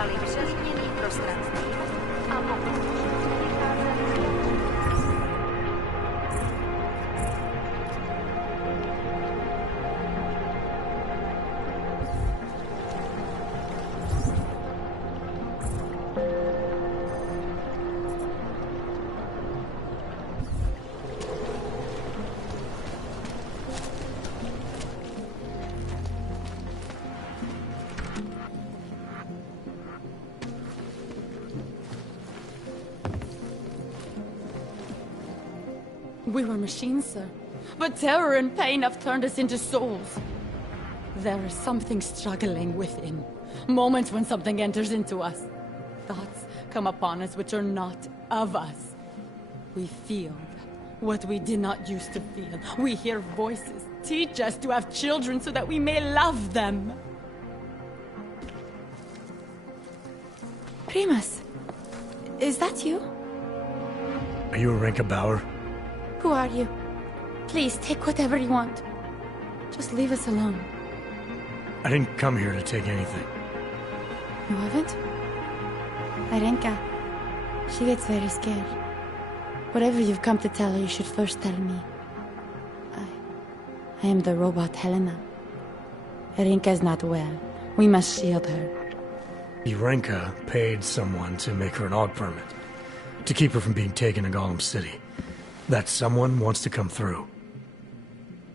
využívali přelidněný prostranství a pokud We were machines, sir. But terror and pain have turned us into souls. There is something struggling within. Moments when something enters into us. Thoughts come upon us which are not of us. We feel what we did not used to feel. We hear voices teach us to have children so that we may love them. Primus, is that you? Are you Arenka Bauer? Who are you? Please, take whatever you want. Just leave us alone. I didn't come here to take anything. You haven't? Arenka, she gets very scared. Whatever you've come to tell her, you should first tell me. I am the robot Helena. Arenka is not well. We must shield her. Arenka paid someone to make her an AUG permit. To keep her from being taken to Gollum City. That someone wants to come through.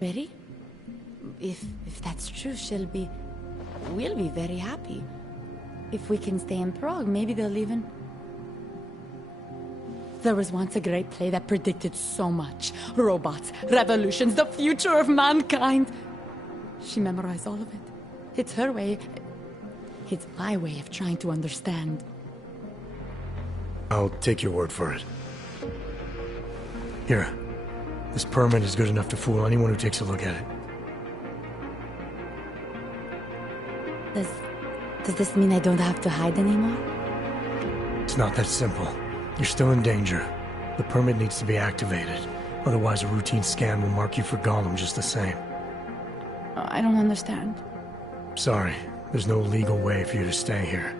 Really? If that's true, we'll be very happy. If we can stay in Prague, maybe they'll even... There was once a great play that predicted so much. Robots, revolutions, the future of mankind. She memorized all of it. It's her way... It's my way of trying to understand. I'll take your word for it. Here. This permit is good enough to fool anyone who takes a look at it. Does this mean I don't have to hide anymore? It's not that simple. You're still in danger. The permit needs to be activated. Otherwise, a routine scan will mark you for Gollum just the same. I don't understand. Sorry. There's no legal way for you to stay here.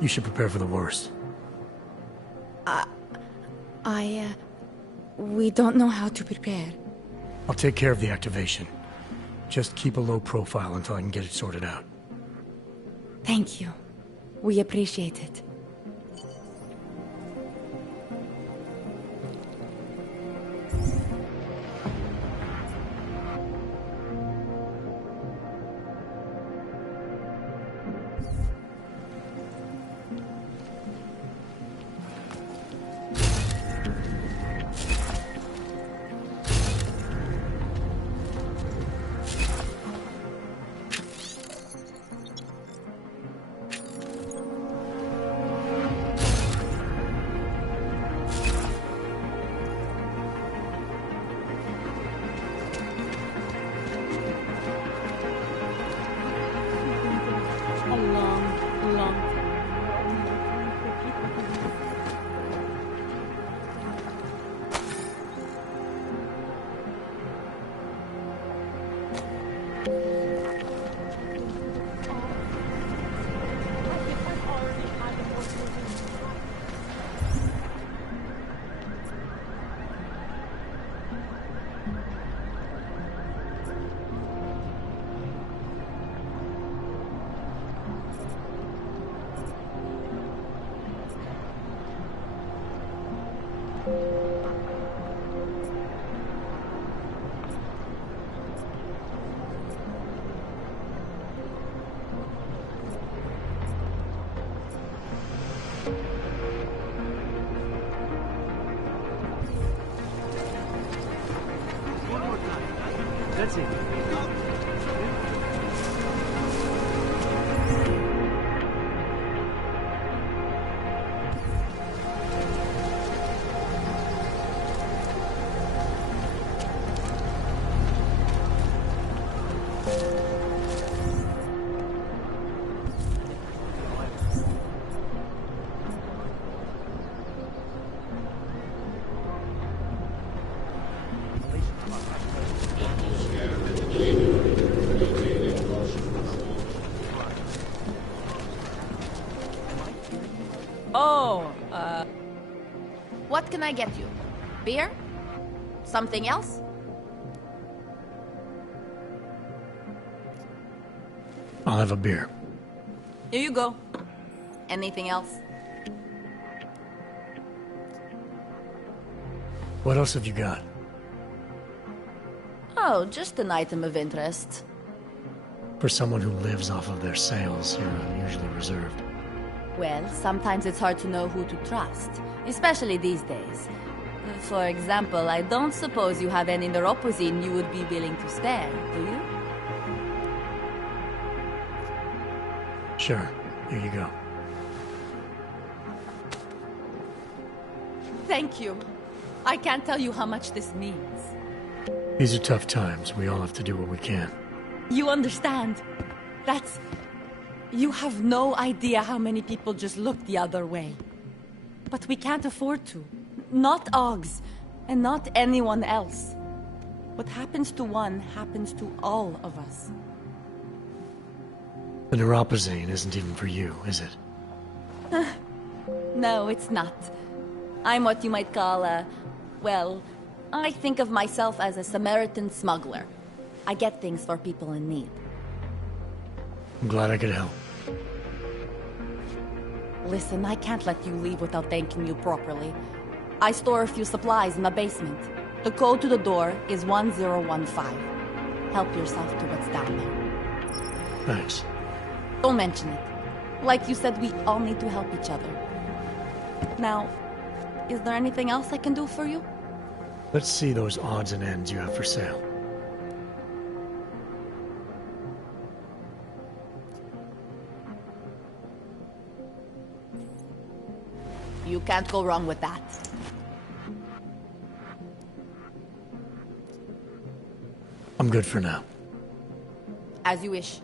You should prepare for the worst. We don't know how to prepare. I'll take care of the activation. Just keep a low profile until I can get it sorted out. Thank you. We appreciate it. That's it. Oh, What can I get you? Beer? Something else? I'll have a beer. here you go. Anything else? What else have you got? Oh, just an item of interest. For someone who lives off of their sales, you're unusually reserved. Well, sometimes it's hard to know who to trust, especially these days. For example, I don't suppose you have any neuropozyne you would be willing to spare, do you? Sure, here you go. Thank you. I can't tell you how much this means. These are tough times. We all have to do what we can. You understand? That's... You have no idea how many people just look the other way. But we can't afford to. Not Oggs, and not anyone else. What happens to one happens to all of us. The neuropozyne isn't even for you, is it? No, it's not. I'm what you might call a... Well, I think of myself as a Samaritan smuggler. I get things for people in need. I'm glad I could help. Listen, I can't let you leave without thanking you properly. I store a few supplies in the basement. The code to the door is 1015. Help yourself to what's down there. Thanks. Don't mention it. Like you said, we all need to help each other. Now, is there anything else I can do for you? Let's see those odds and ends you have for sale. You can't go wrong with that. I'm good for now. As you wish.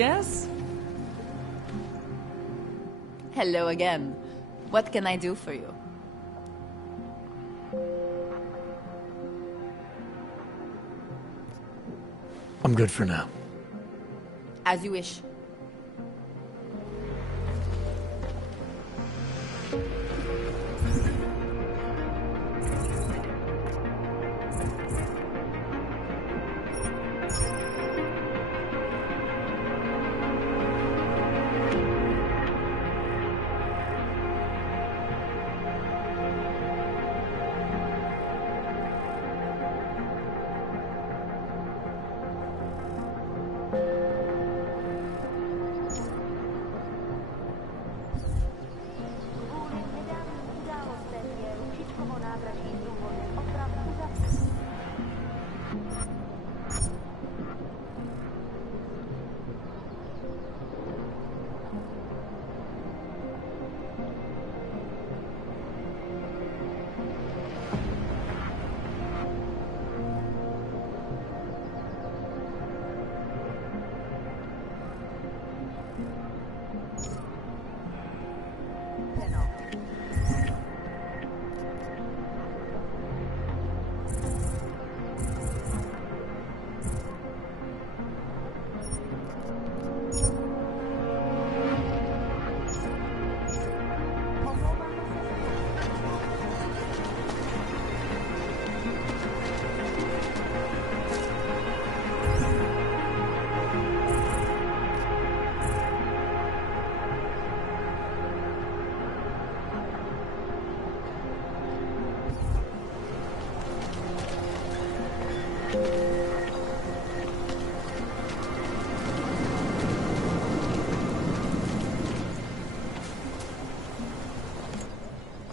Yes? Hello again. What can I do for you? I'm good for now. As you wish.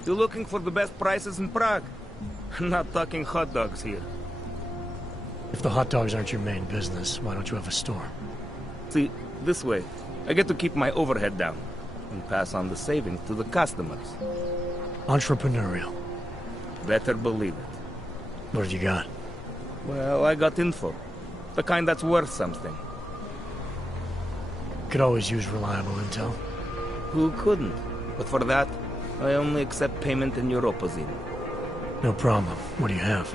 You looking for the best prices in Prague? Not talking hot dogs here. If the hot dogs aren't your main business, why don't you have a store? See, this way, I get to keep my overhead down and pass on the savings to the customers. Entrepreneurial. Better believe it. What have you got? Well, I got info. The kind that's worth something. Could always use reliable intel. Who couldn't? But for that, I only accept payment in Europa zine. No problem. What do you have?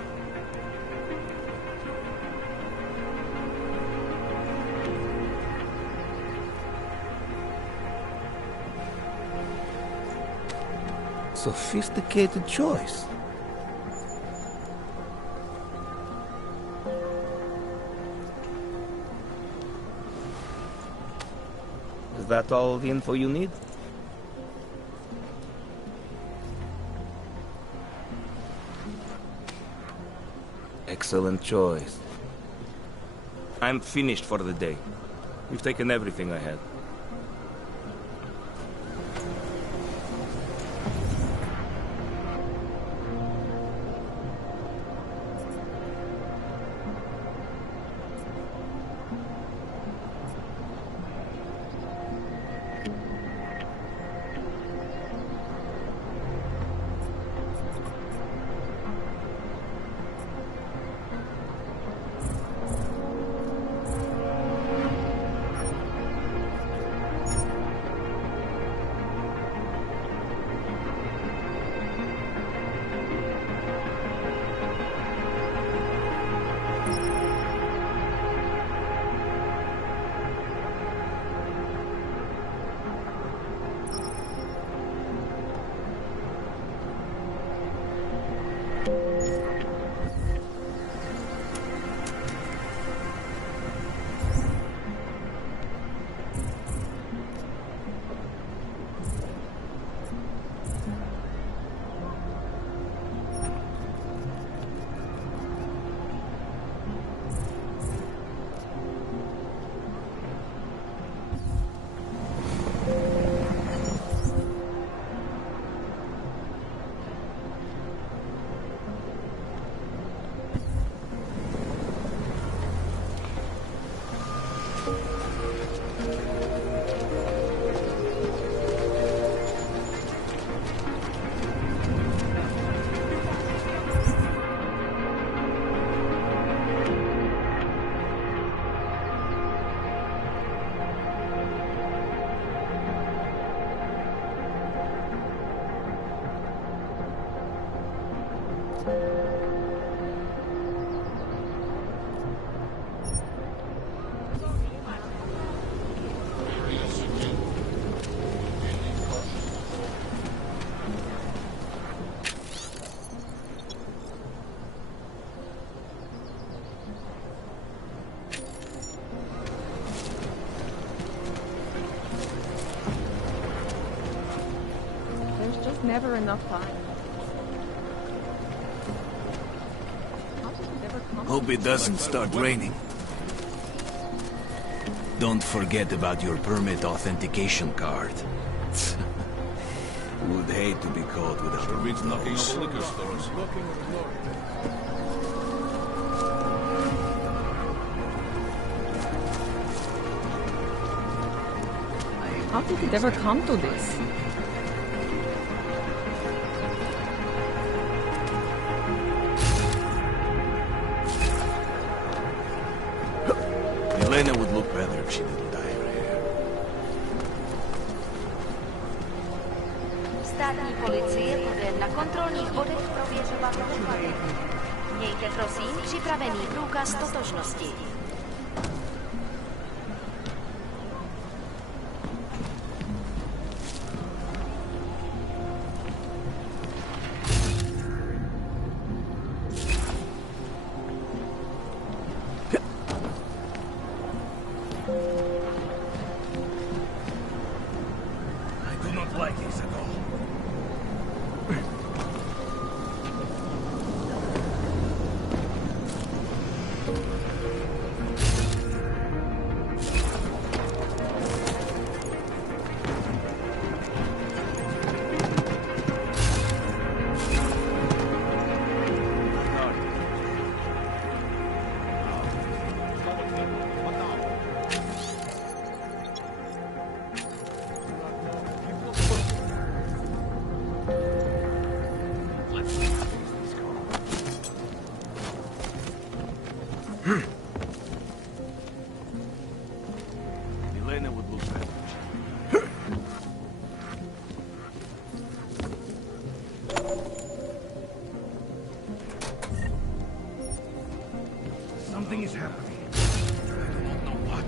Sophisticated choice. Is that all the info you need? Excellent choice. I'm finished for the day. We've taken everything I had. Never enough time. Hope it doesn't start raining. Don't forget about your permit authentication card. Would hate to be caught with a permit nose. How did it ever come to this? Elena would look better if she didn't dye her hair. Státní policie bude na kontrolních bodech prověřovat doklady. Mějte prosím připravený průkaz totožnosti. Elena would look better. Something is happening. I don't know what.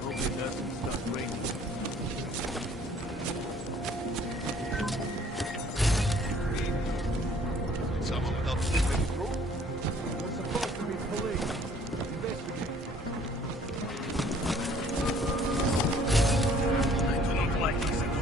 Hope it doesn't start raining. Someone without slipping through? We're supposed to be police. Investigate. I do not like this at all.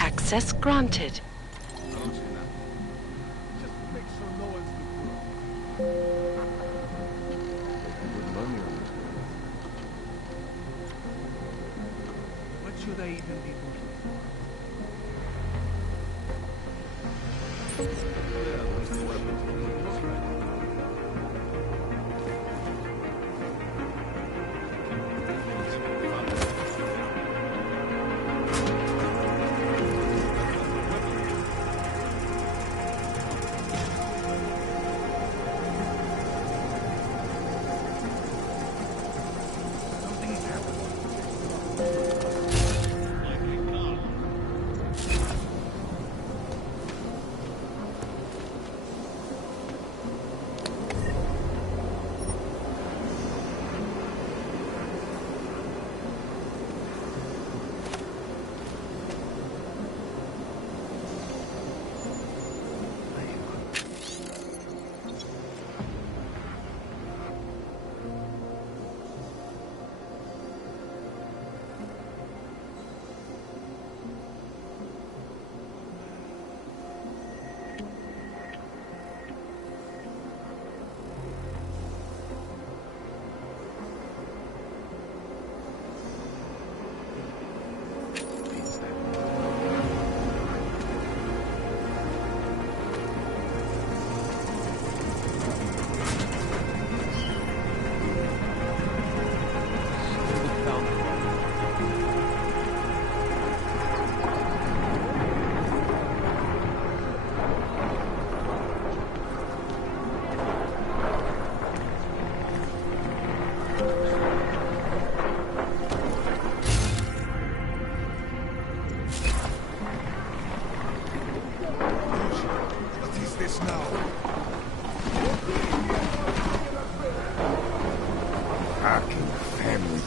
Access granted. Just make sure no one's been What should I even be looking for? Yeah, at least the weapons look right.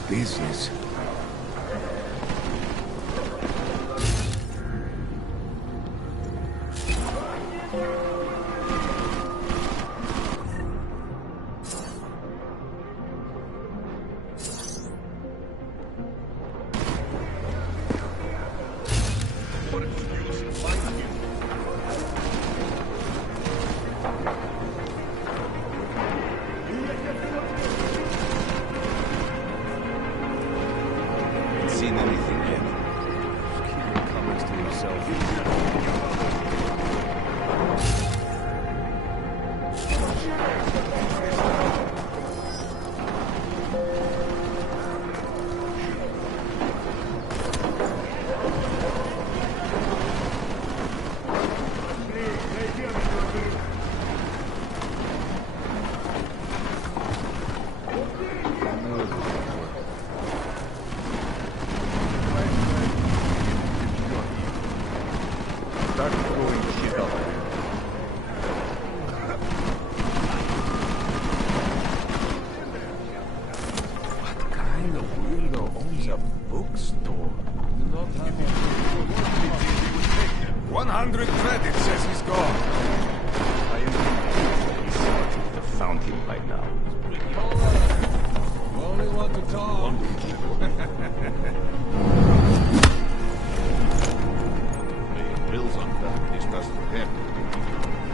business. Seen anything yet? Just keep your comments to yourself. Start throwing shit up. What kind of weirdo owns a bookstore? 100 credits says he's gone. I am convinced that he's sorted the fountain by now. Only want to talk. Paying bills on that. This doesn't for him.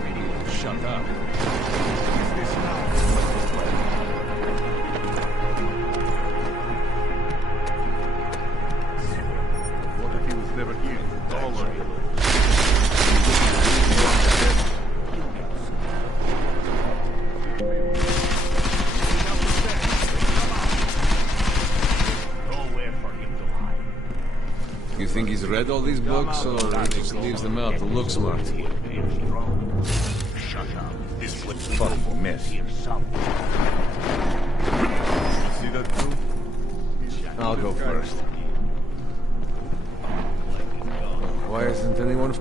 We need to shut up. Is this now? What if he was never here? Don't worry. You think he's read all these books, or he just leaves them out to look smart? Shut up. This was a fucking mess. See that too? I'll go first. Why isn't anyone...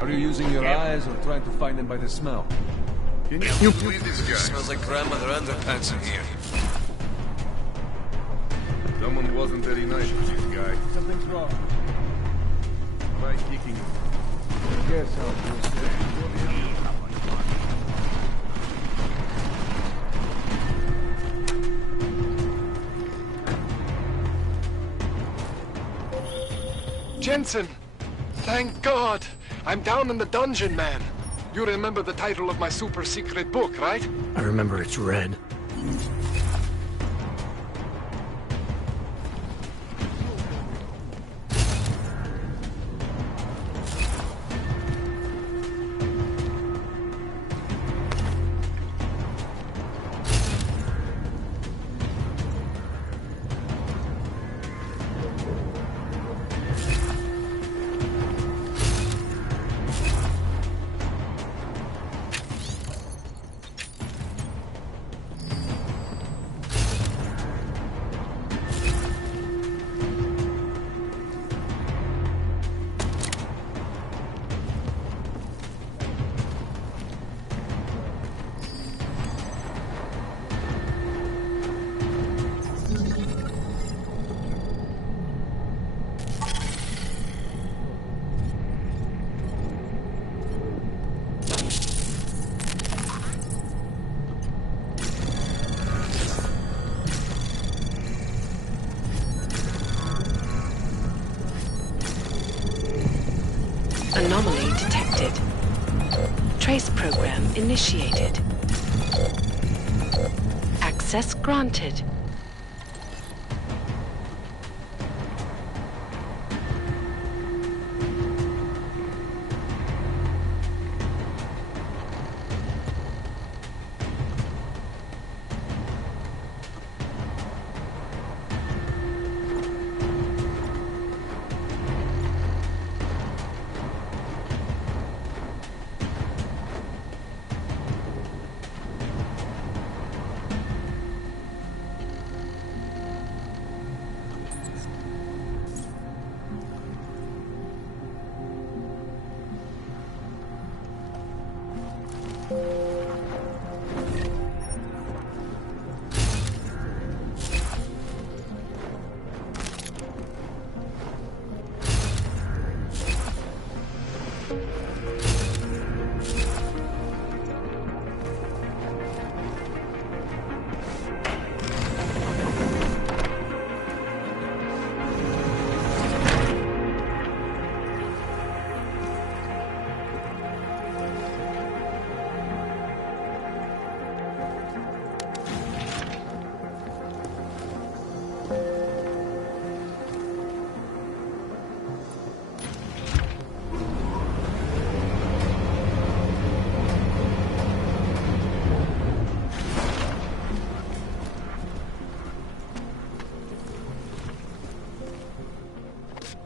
Are you using your eyes or trying to find them by the smell? Can you believe this guy? Smells like grandmother underpants in here. Someone wasn't very nice to this guy. Something's wrong. By kicking him. Yes, I'll Jensen! Thank God! I'm down in the dungeon, man. You remember the title of my super secret book, right? I remember it's red. Anomaly detected. Trace program initiated. Access granted.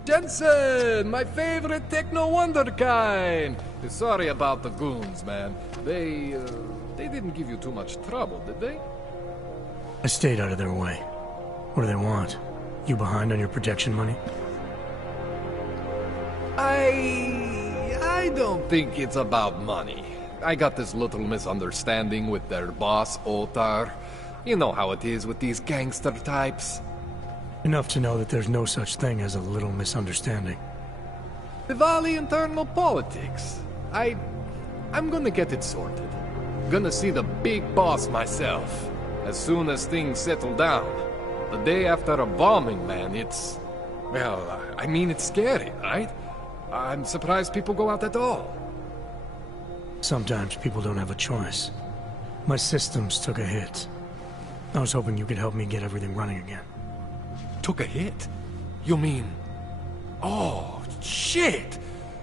Jensen, my favorite techno wonderkind. Sorry about the goons, man. They didn't give you too much trouble, did they? I stayed out of their way. What do they want? You behind on your protection money? I don't think it's about money. I got this little misunderstanding with their boss, Otar. You know how it is with these gangster types. Enough to know that there's no such thing as a little misunderstanding. Diwali internal politics. I'm gonna get it sorted. Gonna see the big boss myself. As soon as things settle down. The day after a bombing, man, it's... Well, I mean, it's scary, right? I'm surprised people go out at all. Sometimes people don't have a choice. My systems took a hit. I was hoping you could help me get everything running again. Took a hit? You mean... Oh, shit!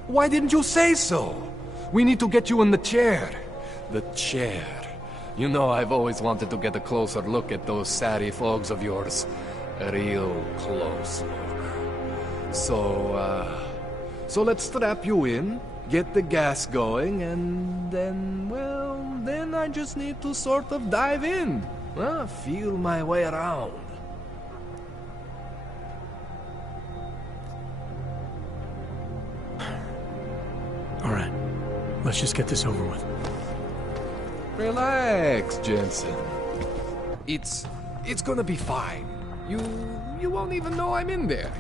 Why didn't you say so? We need to get you in the chair. The chair. You know, I've always wanted to get a closer look at those serif fogs of yours. A real close look. So let's strap you in, get the gas going, and then, well, then I just need to sort of dive in. Feel my way around. Alright, let's just get this over with. Relax, Jensen. It's gonna be fine. You won't even know I'm in there.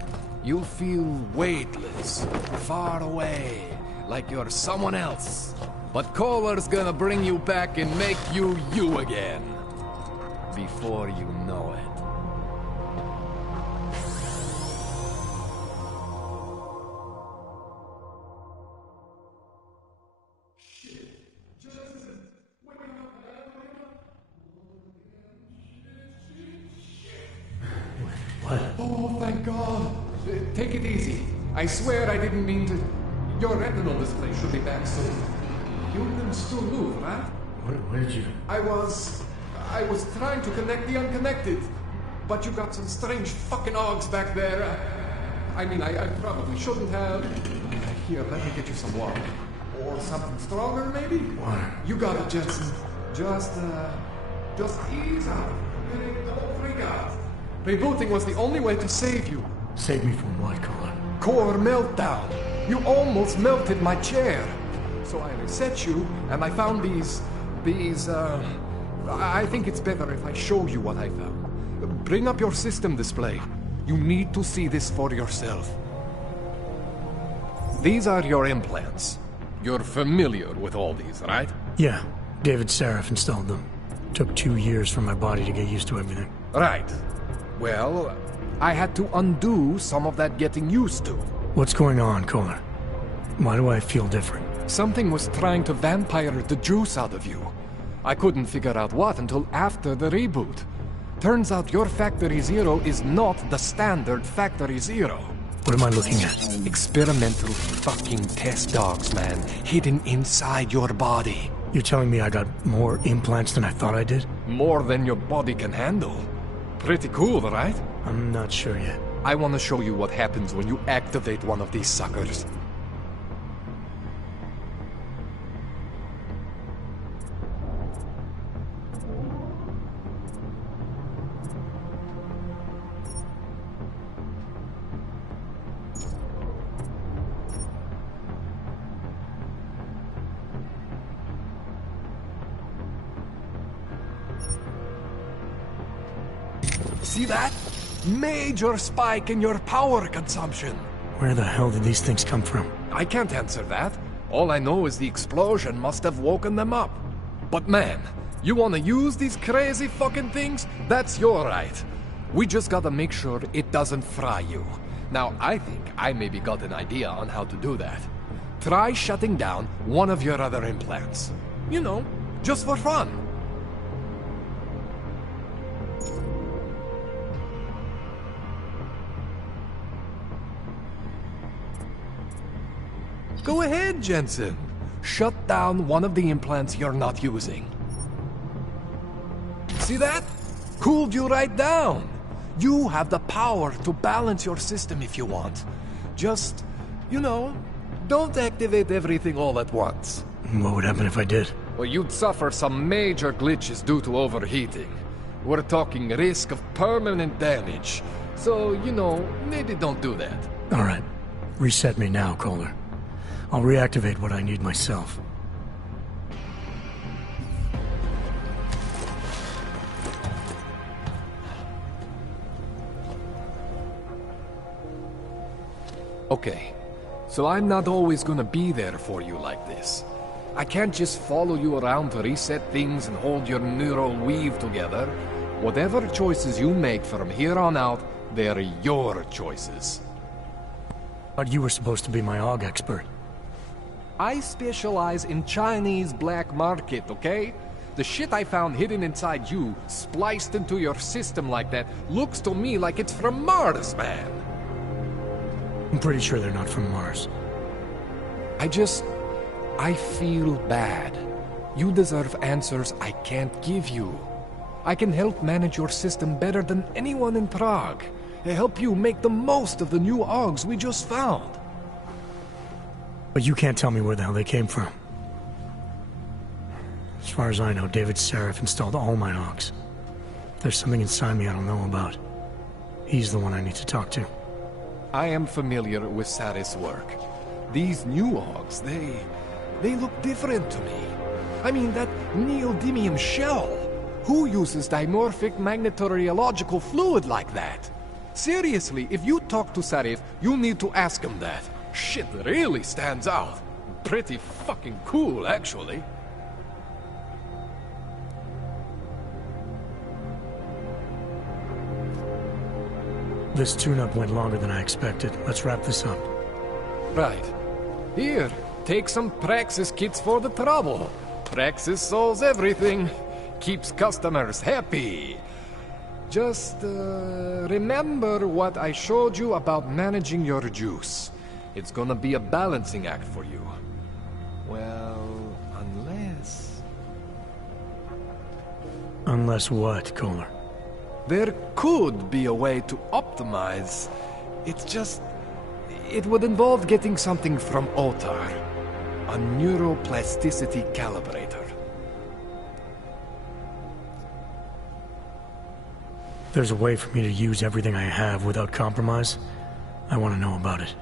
You'll feel weightless, far away, like you're someone else. But Kohler's gonna bring you back and make you you again. Before you know it. What? Oh, thank God. Take it easy. I swear I didn't mean to... Your retinal display should be back soon. You can still move, right? Where did you... I was trying to connect the unconnected. But you got some strange fucking ogs back there. I mean, I probably shouldn't have. Here, let me get you some water. Or something stronger, maybe? Water. You got it, Jensen. Just ease out. Don't freak out. Rebooting was the only way to save you. Save me from what, Kohler? Core meltdown. You almost melted my chair. So I reset you, and I found these... I think it's better if I show you what I found. Bring up your system display. You need to see this for yourself. These are your implants. You're familiar with all these, right? Yeah, David Seraph installed them. Took 2 years for my body to get used to everything. Right. Well, I had to undo some of that getting used to. What's going on, Kohler? Why do I feel different? Something was trying to vampire the juice out of you. I couldn't figure out what until after the reboot. Turns out your Factory Zero is not the standard Factory Zero. What am I looking at? Experimental fucking test dogs, man. Hidden inside your body. You're telling me I got more implants than I thought I did? More than your body can handle. Pretty cool, right? I'm not sure yet. I want to show you what happens when you activate one of these suckers. See that? Major spike in your power consumption. Where the hell did these things come from? I can't answer that. All I know is the explosion must have woken them up. But man, you wanna use these crazy fucking things? That's your right. We just gotta make sure it doesn't fry you. Now, I think I maybe got an idea on how to do that. Try shutting down one of your other implants. You know, just for fun. Go ahead, Jensen. Shut down one of the implants you're not using. See that? Cooled you right down. You have the power to balance your system if you want. Just, you know, don't activate everything all at once. What would happen if I did? Well, you'd suffer some major glitches due to overheating. We're talking risk of permanent damage. So, you know, maybe don't do that. All right. Reset me now, Kohler. I'll reactivate what I need myself. Okay, so I'm not always gonna be there for you like this. I can't just follow you around to reset things and hold your neural weave together. Whatever choices you make from here on out, they're your choices. But you were supposed to be my AUG expert. I specialize in Chinese black market, okay? The shit I found hidden inside you, spliced into your system like that, looks to me like it's from Mars, man. I'm pretty sure they're not from Mars. I feel bad. You deserve answers I can't give you. I can help manage your system better than anyone in Prague. Help you make the most of the new AUGs we just found. But you can't tell me where the hell they came from. As far as I know, David Seraph installed all my AUGs. There's something inside me I don't know about. He's the one I need to talk to. I am familiar with Sarah's work. These new AUGs, they look different to me. I mean, that neodymium shell. Who uses dimorphic magnetorheological fluid like that? Seriously, if you talk to Sarif, you need to ask him that. Shit really stands out. Pretty fucking cool, actually. This tune-up went longer than I expected. Let's wrap this up. Right. Here, take some Praxis kits for the trouble. Praxis solves everything. Keeps customers happy. Just, remember what I showed you about managing your juice. It's gonna be a balancing act for you. Well, unless... Unless what, Kohler? There could be a way to optimize. It's just... It would involve getting something from Otar. A neuroplasticity calibrator. There's a way for me to use everything I have without compromise. I want to know about it.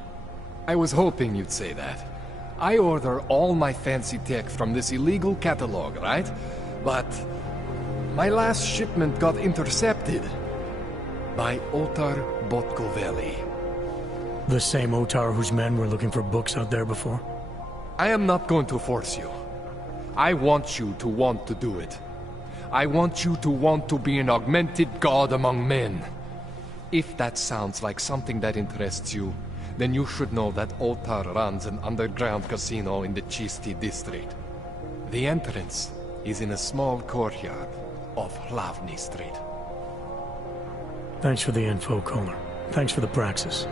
I was hoping you'd say that. I order all my fancy tech from this illegal catalog, right? But my last shipment got intercepted by Otar Botkoveli. The same Otar whose men were looking for books out there before? I am not going to force you. I want you to want to do it. I want you to want to be an augmented god among men. If that sounds like something that interests you, then you should know that Otar runs an underground casino in the Chisti district. The entrance is in a small courtyard off Hlavny Street. Thanks for the info, Kohler. Thanks for the praxis.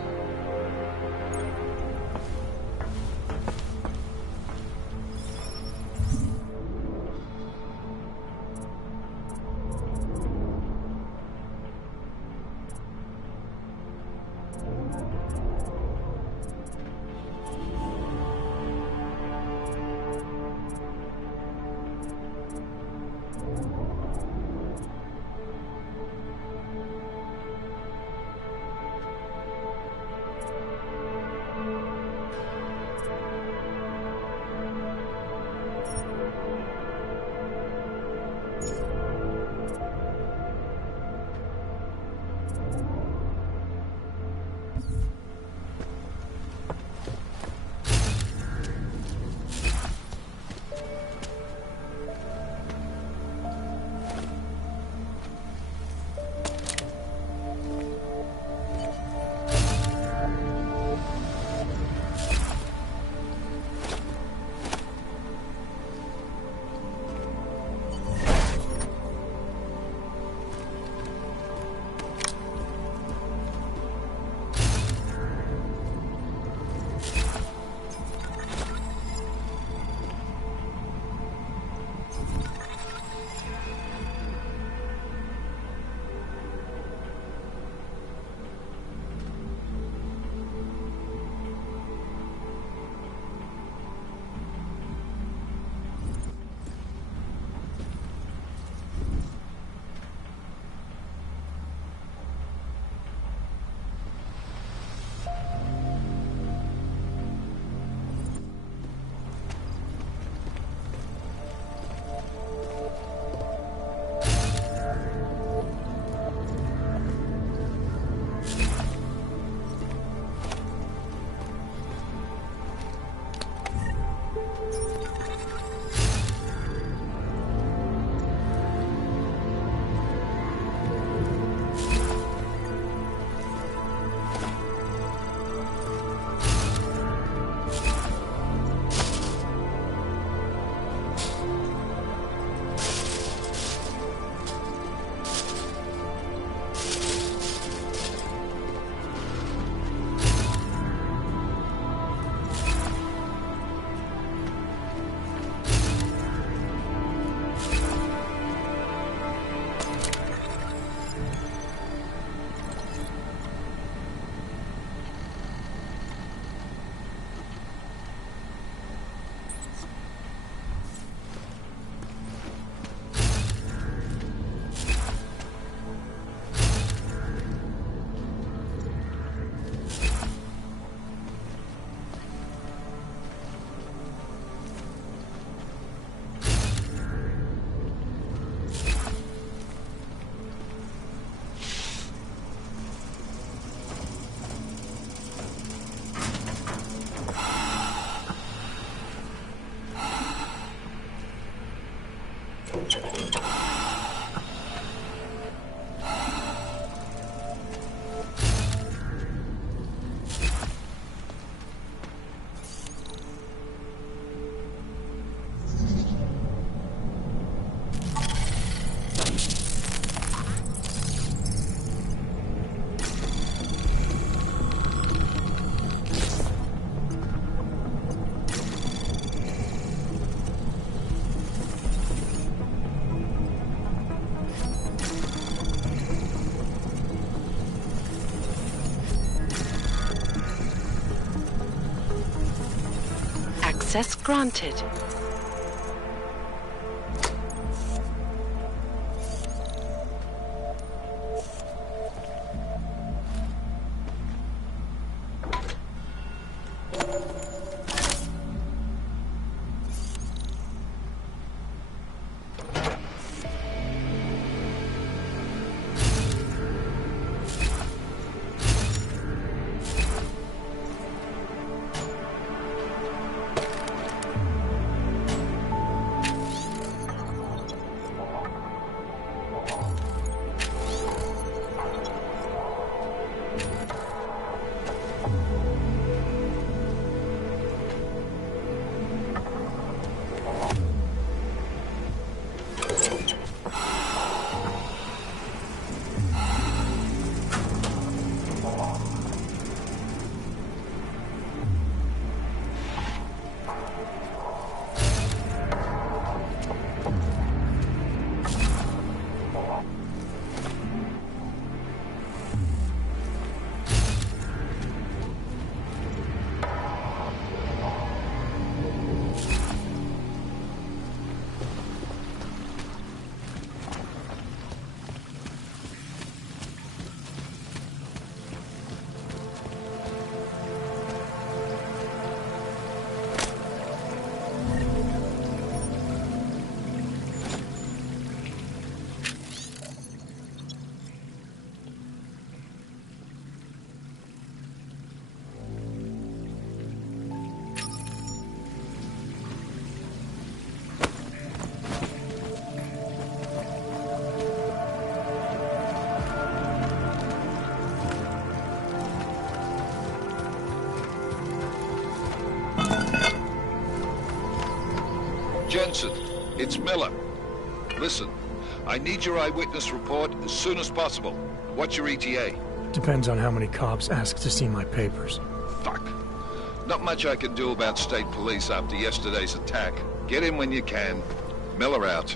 Access granted. Jensen, it's Miller. Listen, I need your eyewitness report as soon as possible. What's your ETA? Depends on how many cops ask to see my papers. Fuck. Not much I can do about state police after yesterday's attack. Get in when you can. Miller out.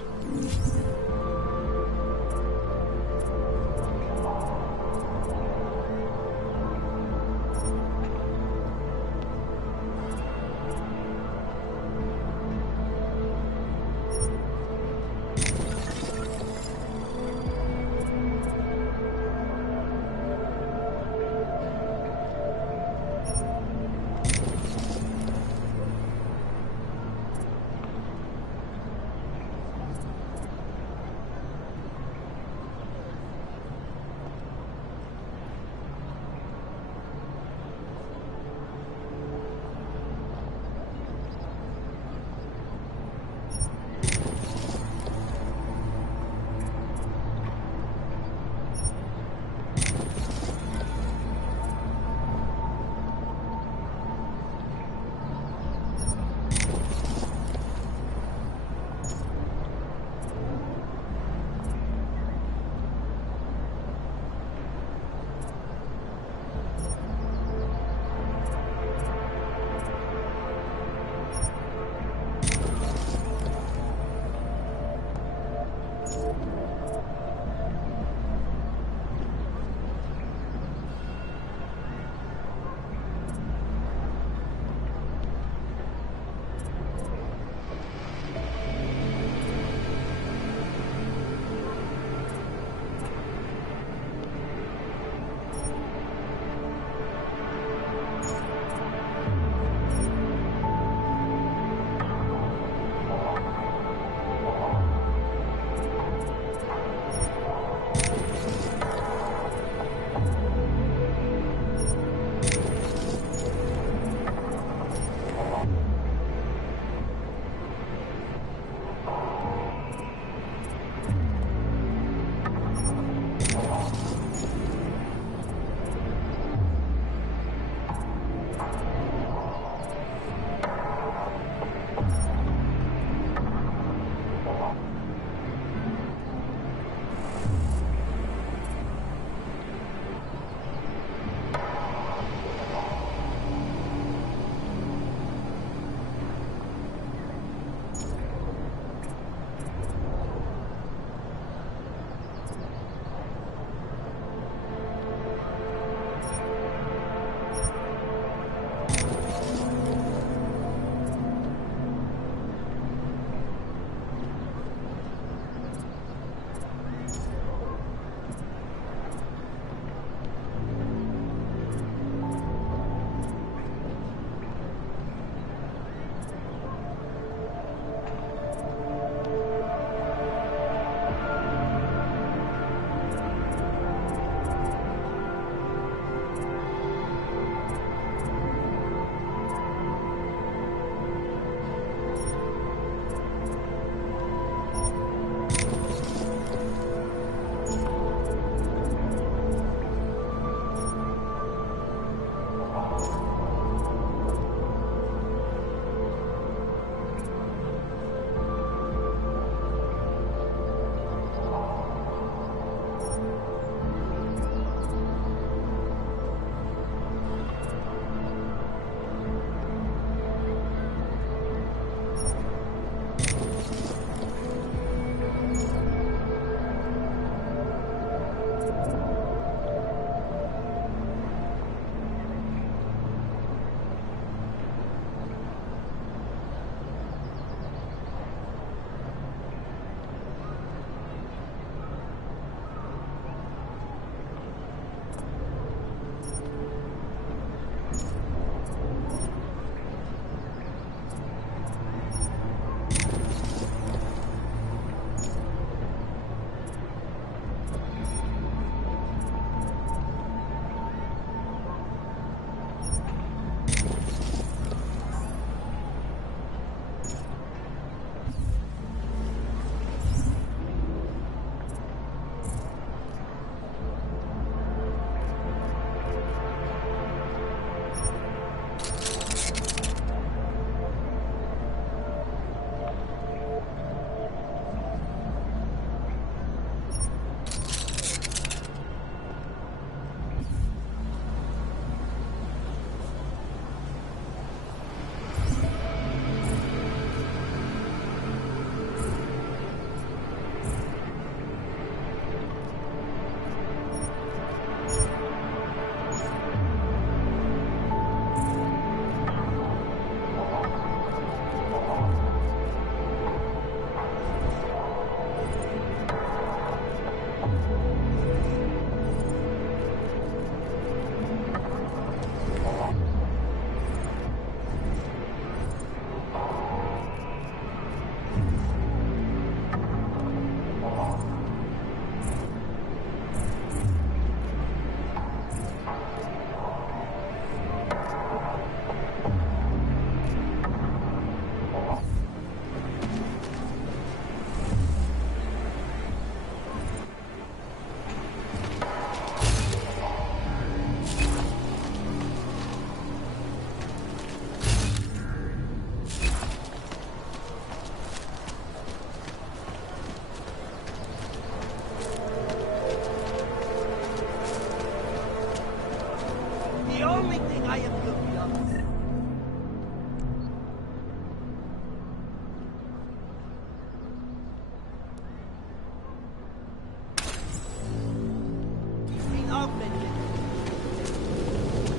only thing I am guilty of.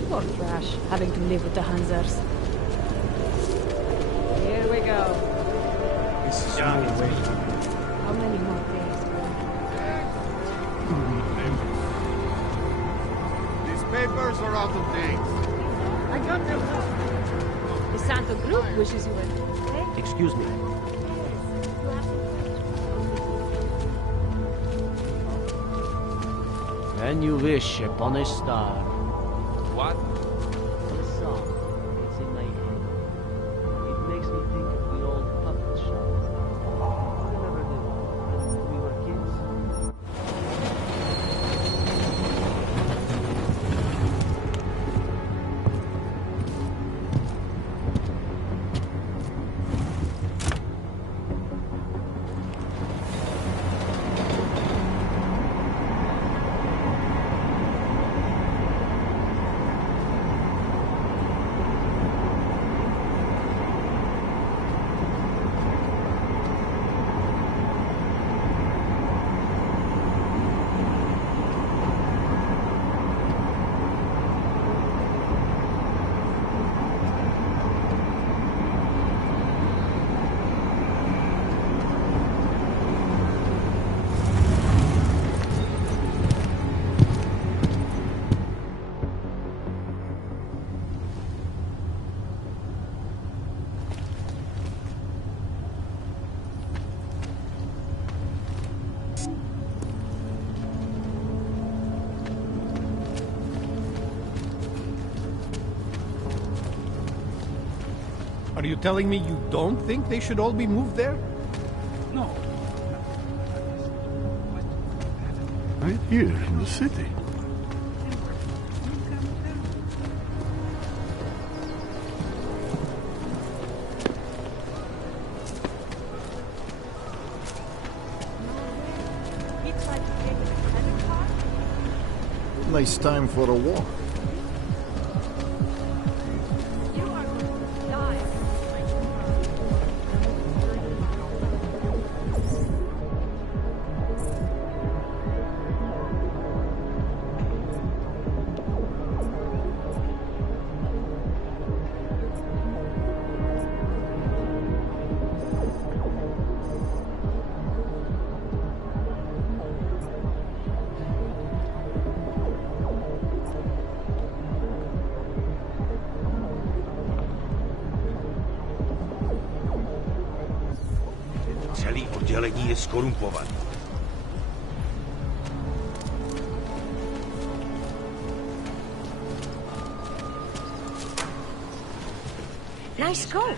Poor Crash, having to live with the Hansers. Here we go. This is no way. How many more days? These papers are out of date. I got them. The Santo group wishes you well. Okay? Excuse me. When you wish upon a star. What? The song. It's in my head. It makes me think of the old puppet show. Remember when we were kids? Are you telling me you don't think they should all be moved there? No. Right here in the city. Nice time for a walk. Celý oddělení je skorumpovaný. Nice go.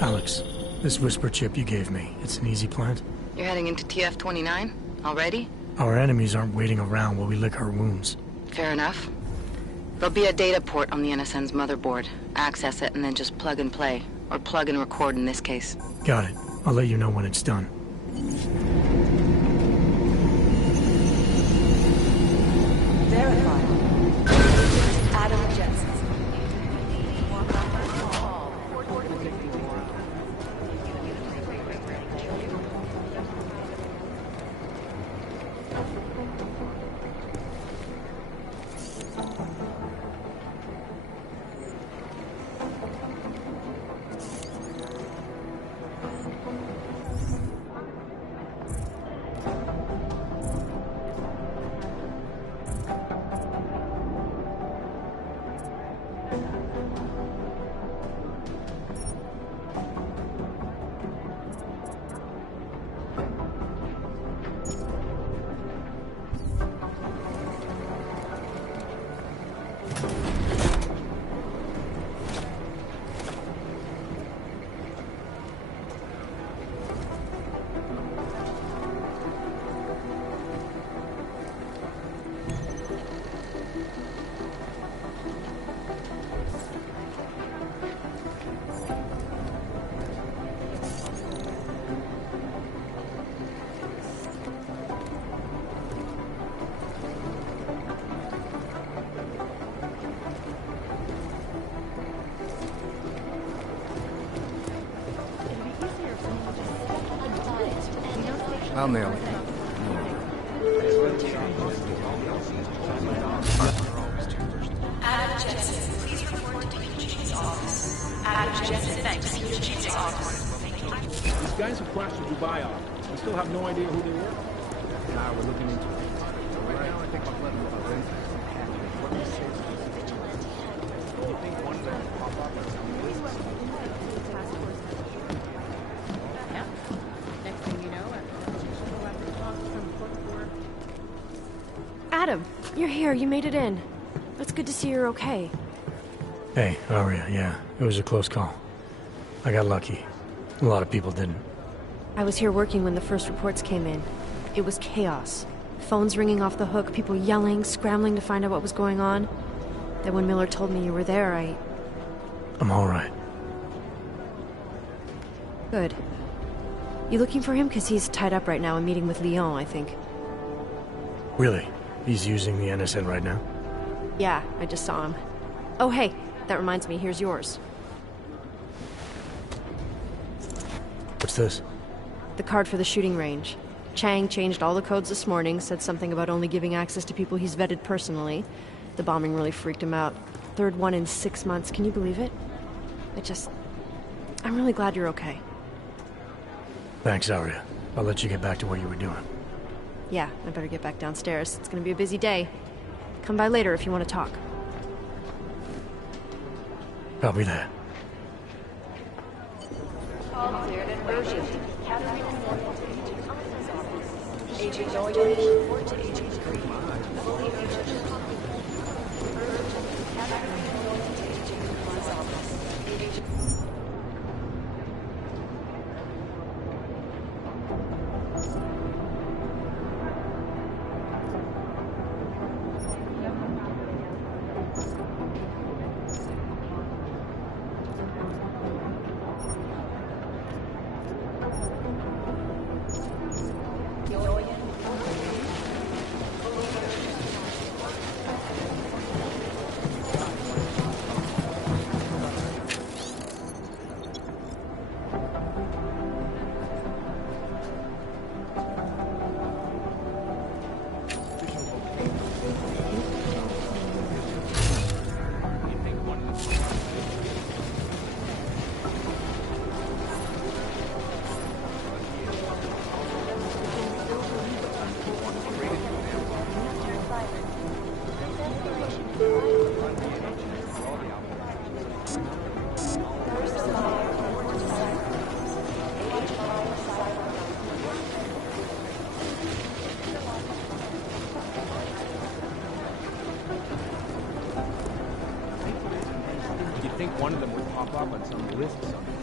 Alex, this whisper chip you gave me, it's an easy plant? You're heading into TF-29? Already? Our enemies aren't waiting around while we lick our wounds. Fair enough. There'll be a data port on the NSN's motherboard. Access it and then just plug and play. Or plug and record in this case. Got it. I'll let you know when it's done. Verified. Adam Jensen. I'll nail it. Adam Jensen, please report to Eugene's office. Adam Jensen, thanks. Eugene's office. These guys have crashed the Dubai office. We still have no idea who they were. Nah, we're looking into it. Right now, I think I'm letting them know. What do you say? Do you think one of them will pop up or something? Next thing you know, Adam, you're here. You made it in. It's good to see you're okay. Hey, Aria, yeah, it was a close call. I got lucky. A lot of people didn't. I was here working when the first reports came in. It was chaos. Phones ringing off the hook, people yelling, scrambling to find out what was going on. Then when Miller told me you were there, I'm alright. Good. You looking for him? Because he's tied up right now and meeting with Lyon, I think. Really? He's using the NSN right now? Yeah, I just saw him. Oh, hey, that reminds me, here's yours. What's this? The card for the shooting range. Chang changed all the codes this morning, said something about only giving access to people he's vetted personally. The bombing really freaked him out. Third one in 6 months, can you believe it? I'm really glad you're okay. Thanks, Aria. I'll let you get back to what you were doing. Yeah, I better get back downstairs. It's gonna be a busy day. Come by later if you want to talk. I'll be there. Agent Noyan, report to Agent Green. One of them would pop up on some list or something.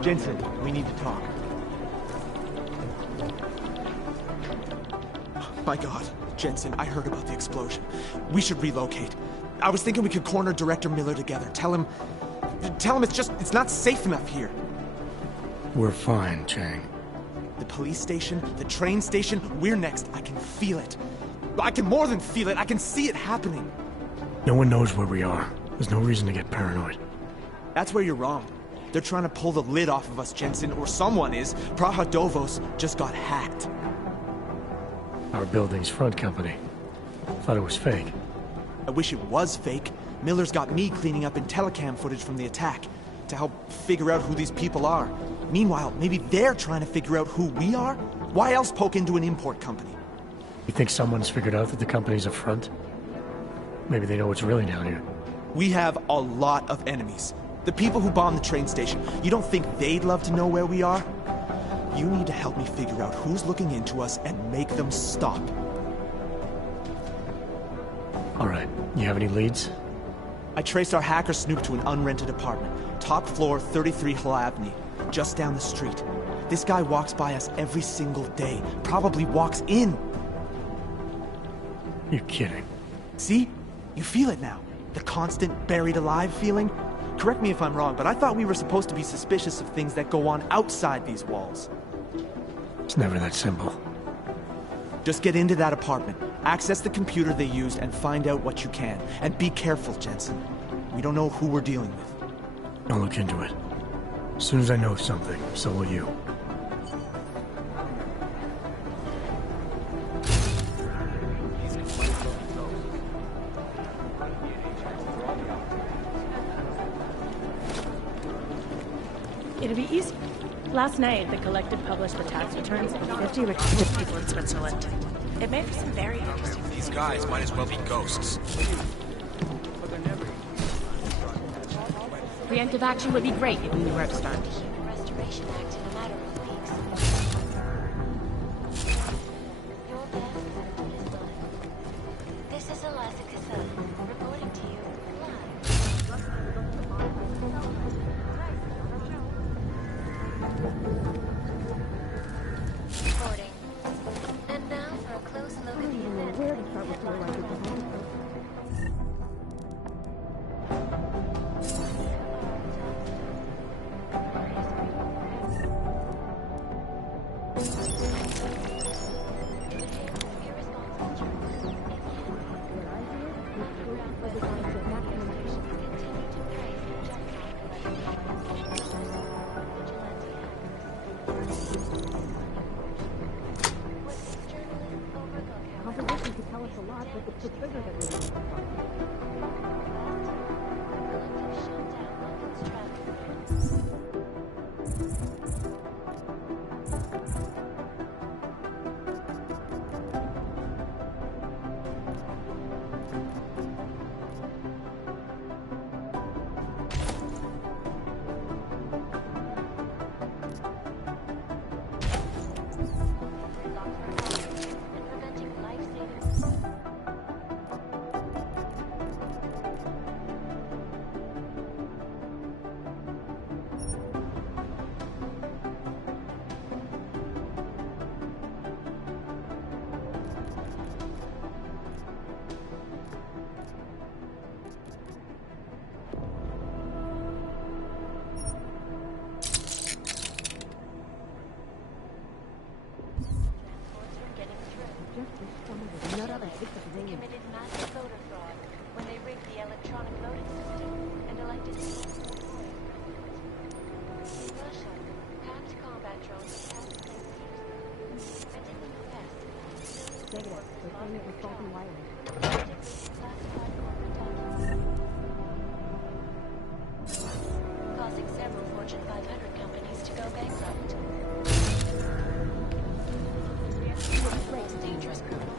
Jensen, we need to talk. My God, Jensen, I heard about the explosion. We should relocate. I was thinking we could corner Director Miller together. Tell him it's not safe enough here. We're fine, Chang. The police station, the train station, we're next. I can feel it. I can more than feel it. I can see it happening. No one knows where we are. There's no reason to get paranoid. That's where you're wrong. They're trying to pull the lid off of us, Jensen, or someone is. Praha Dovos just got hacked. Our building's front company. Thought it was fake. I wish it was fake. Miller's got me cleaning up IntelliCam footage from the attack to help figure out who these people are. Meanwhile, maybe they're trying to figure out who we are? Why else poke into an import company? You think someone's figured out that the company's a front? Maybe they know what's really down here. We have a lot of enemies. The people who bombed the train station. You don't think they'd love to know where we are? You need to help me figure out who's looking into us and make them stop. All right. You have any leads? I traced our hacker snoop to an unrented apartment. Top floor, 33 Hlavny. Just down the street. This guy walks by us every single day. Probably walks in. You're kidding. See? You feel it now. The constant buried alive feeling? Correct me if I'm wrong, but I thought we were supposed to be suspicious of things that go on outside these walls. It's never that simple. Just get into that apartment, access the computer they used, and find out what you can. And be careful, Jensen. We don't know who we're dealing with. I'll look into it. As soon as I know something, so will you. It'll be easy. Last night, the collective published the tax returns of 50 richest people in Switzerland. It made for some very interesting... These guys might as well be ghosts. Preemptive action would be great if we knew where to start. Restoration Act in a matter of weeks. Your death is done. This is Eliza Cassell, reporting to you live. Recording. And now for a close look at the event. Where to start with committed massive voter fraud when they rigged the electronic voting system and elected in Russia, hacked combat drones attacked places. And in the US, negative, they're saying it was faulty wiring. Causing several Fortune 500 companies to go bankrupt. Most dangerous criminal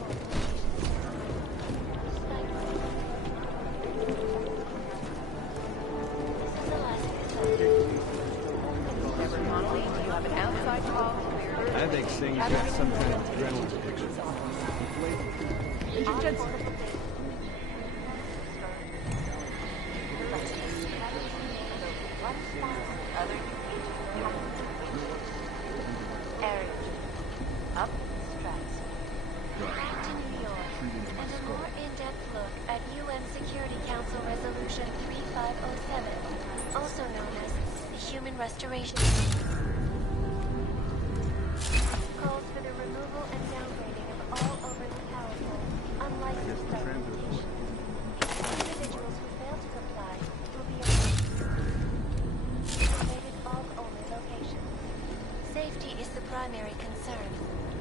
I think Singh's got some kind of adrenaline addiction. Up stress. Back to New York, and a more in-depth look at UN Security Council Resolution 3507, also known as the Human Restoration. Calls for the removal and downgrading of all overly powerful, unlicensed representations. Individuals who fail to comply will be designated bulk-only locations. Safety is the primary concern,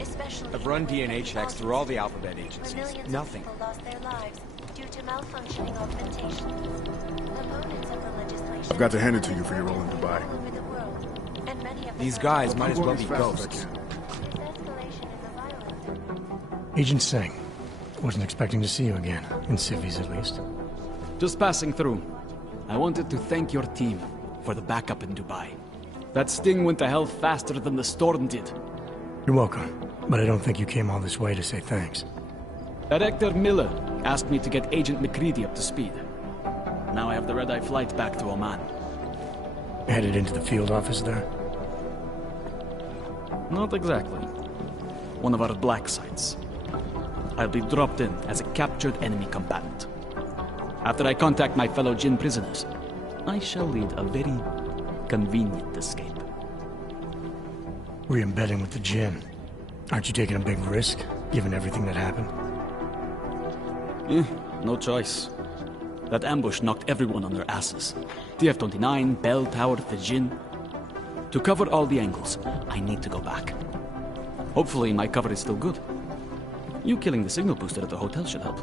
especially. I've run DNA checks through all the alphabet agencies. Nothing. People lost their lives due to malfunctioning augmentations. Opponents of the legislation. I've got to hand it to you for your role in Dubai. These guys might as well be ghosts. Agent Singh. Wasn't expecting to see you again, in civvies at least. Just passing through. I wanted to thank your team for the backup in Dubai. That sting went to hell faster than the storm did. You're welcome, but I don't think you came all this way to say thanks. Director Miller asked me to get Agent McCready up to speed. Now I have the red-eye flight back to Oman. Headed into the field office there? Not exactly. One of our black sites. I'll be dropped in as a captured enemy combatant. After I contact my fellow Jinn prisoners, I shall lead a very convenient escape. Re-embedding with the Jinn. Aren't you taking a big risk, given everything that happened? No choice. That ambush knocked everyone on their asses. TF-29, Bell Tower, the Jinn. To cover all the angles, I need to go back. Hopefully my cover is still good. You killing the signal booster at the hotel should help.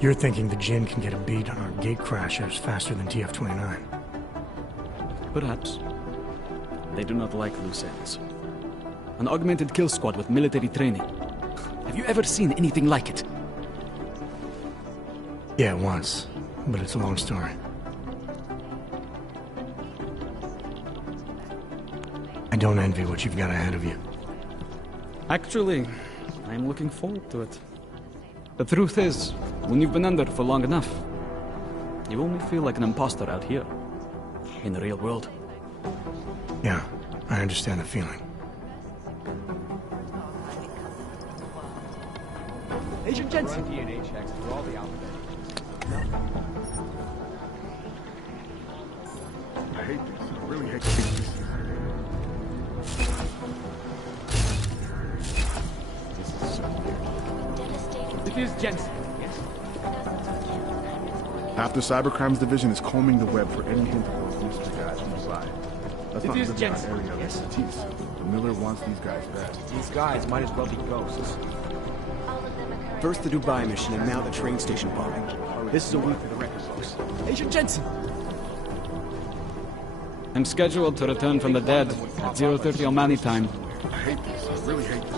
You're thinking the Jinn can get a beat on our gate crashers faster than TF-29? Perhaps. They do not like loose ends. An augmented kill squad with military training. Have you ever seen anything like it? Yeah, once. But it's a long story. I don't envy what you've got ahead of you. Actually, I'm looking forward to it. The truth is, when you've been under for long enough, you only feel like an imposter out here, in the real world. Yeah, I understand the feeling. Agent Jensen! DNA checks for all the alphabet. I hate this. I really hate this. It is Jensen, yes? Half the Cybercrimes Division is combing the web for any hint of those mystery guys from the side. That's not really our area of expertise, but Miller wants these guys bad. These guys might as well be ghosts. First the Dubai mission and now the train station bombing. This is a week for the record books. Agent Jensen! I'm scheduled to return from the dead at 0:30 Omani time. I hate this. I really hate this.